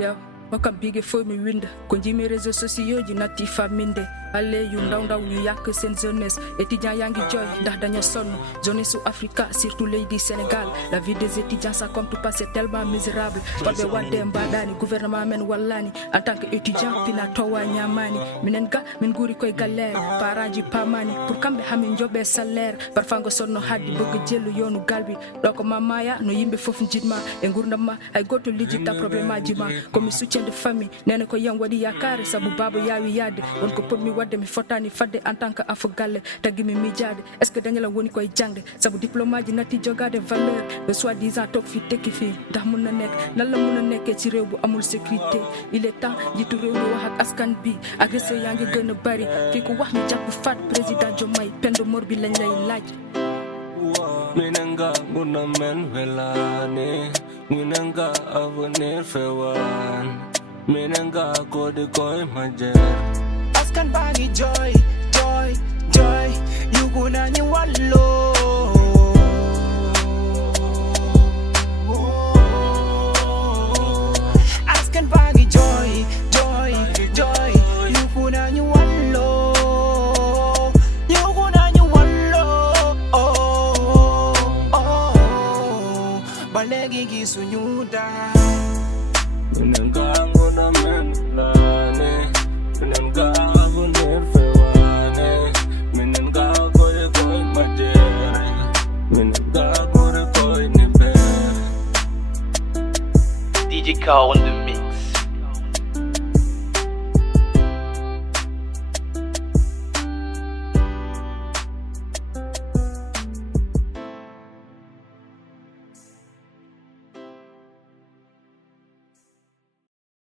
Yo, waka bige fo mi winda ko jimi réseaux sociaux ji natti faminde alle yu ndaw ñu yak sen jeunesse étudiants yangi joy ndax dañu sonn jeunesse Africa surtout Leydi Senegal la vie des étudiants ça compte pas c'est tellement misérable fabbe wadde mbadani gouvernement men wallani en tant que étudiant pina towa nyamani minen ga min guri koy galère parents ji pamani pour kambe hamin jobe salaire parfois ngo sonno haddi bëgg jëlu yoonu galbi donc mamaya no yimbe fofu jidma e gurdama ay goto lijita problème ajima comme soutien de famille nene ko yam wadi yakare sabu babu yawi yade won ko podmi wadde mi fotani fadde en tant que afo galle tagimi mi jade est ce que dañala woni koy jangde sabu diplôme ji nati jogade valeur le soi-disant tok fi tekki fi ndax mun na nek nan la mun na nekké ci rew bu amul sécurité il est temps jitu rew mi wax ak askan bi agressé yangi gëna bari fi ko wax ni japp fat président Diomaye pendo mor bi lañ lay laaj minanga nguna men velane minanga avenir fewan minanga kode koy majer askan bagi joy you gonna ni wallo askan bagi joy you gonna ni wallo balegi gisunyuda minanga ngona menlane minanga avenir fewane minanga koy majere minanga koy nimbe DJ K on the